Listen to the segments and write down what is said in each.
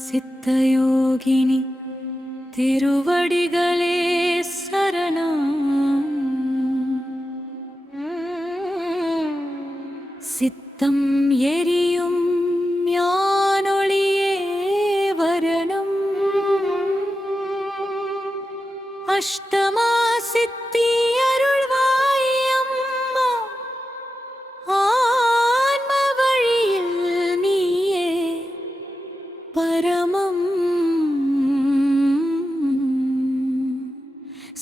சித்தயோகினி திருவடிகளே சரணம். சித்தம் எரியும் ஞானொளியே வரணம். அஷ்டமா சித்தி அருள்வாய் அம்மா. ஆன்ம வழியில் நீயே பரமம்.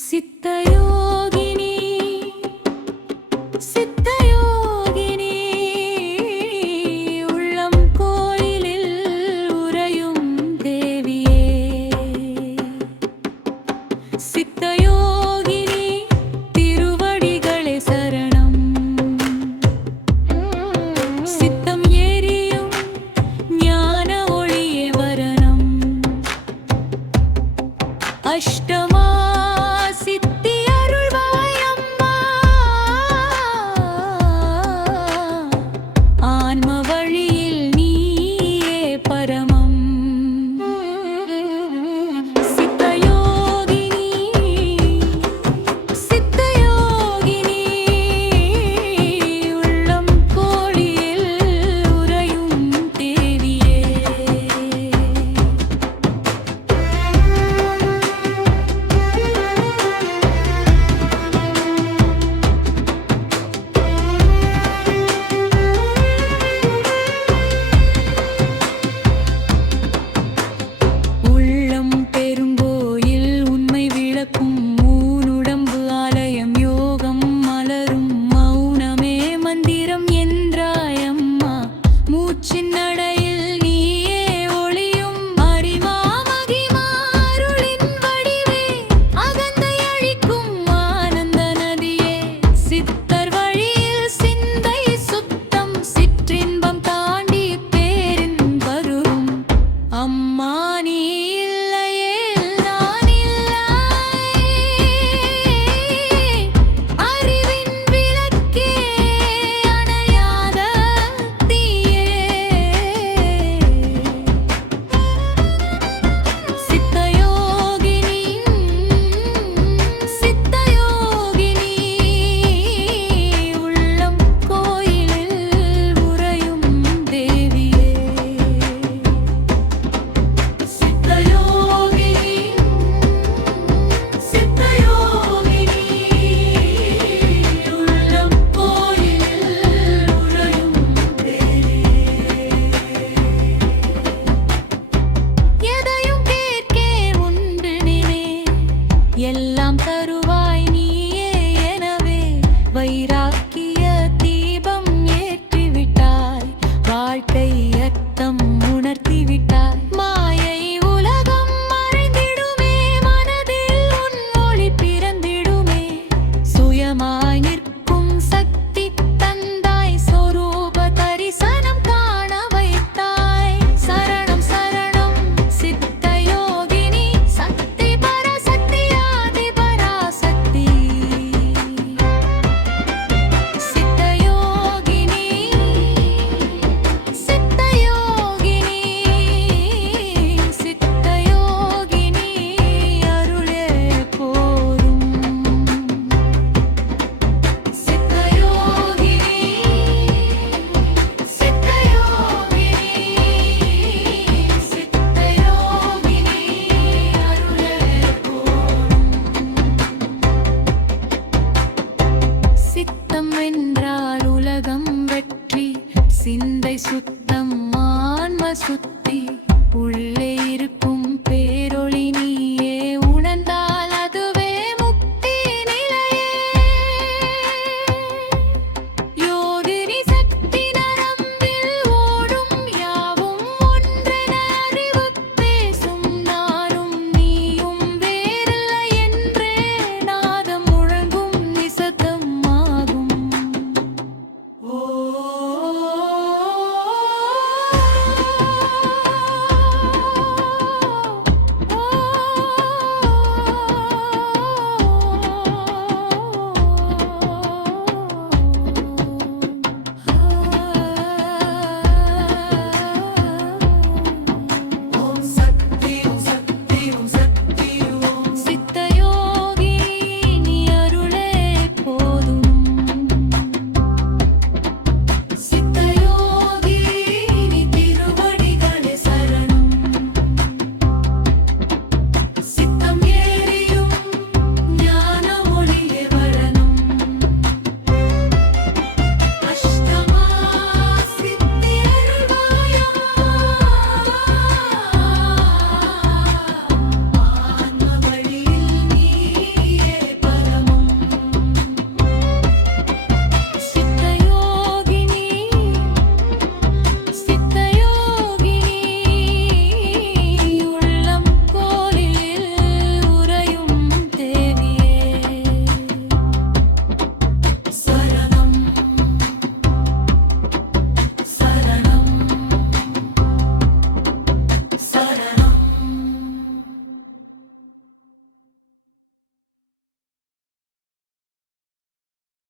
சித்தயோகினி சித்தயோகினி உள்ளம் கோயிலில் உறையும் தேவியே. சித்தயோகினி திருவடிகளே சரணம். சித்தம் எரியும் ஞான ஒளியே வரணம். அஷ்டமா சித்தி அருள்வாய் அம்மா. ஆன்ம வழியில் நீயே பரமம். சித்தயோகினி சித்தயோகினி உள்ளம் கோழியில் உறையும் தேவியே. உள்ளம் பெருங்கோயில் உண்மை விளக்கும் ஊனுடம்பு ஆலயம் யோகம் மலரும் மௌனமே மந்திரம் என்றாயம்மா. மூச்சின் நடையில் நீயே ஒளியும் அறிவா மகிமா அருளின் வடிவே. அகந்தை அழிக்கும் ஆனந்த நதியே. சித்தர் வழியில் சிந்தை சுத்தம் சிற்றின்பம் தாண்டி பேரின்பருளும் அம்மா. நீ இல்லையே நான் இல்லை. அறிவின் விளக்கே அணையாத தீயே. சித்தயோகினி சித்தயோகினி உள்ளம் கோயிலில் உறையும் தேவியே. சித்தயோகினி சித்தயோகினி உள்ளம் கோயிலில் உறையும் தேவியே. எதையும் கேட்கேன் உண்டு நினே. எல்லாம் தருவாய் நீயே எனவே. வைராக்கிய தீபம் ஏற்றிவிட்டாய். வாழ்க்கை அர்த்தம் உணர்த்திவிட்டாய். மாயை உலகம் மறைந்திடுமே. மனதில் உன் ஒளி பிறந்திடுமே. சுயமாய் நிற்கும் சக்தி தந்தாய். சொரூப தரிசனம் காண வைத்தாய். சரணம் சரணம் சித்தயோகினி சக்தி பராசக்தி ஆதி பராசக்தி. சித்தயோகினி சித்தயோகினி சித்தயோகினி அருளே போரும். சித்தயோகினி சித்தயோகினி சித்தயோகினி அருளே போரும். சித்தம் என்றால் உலகம் வெற்றி. சிந்தை சுத்தம் ஆன்ம சுத்தி. உள்ளே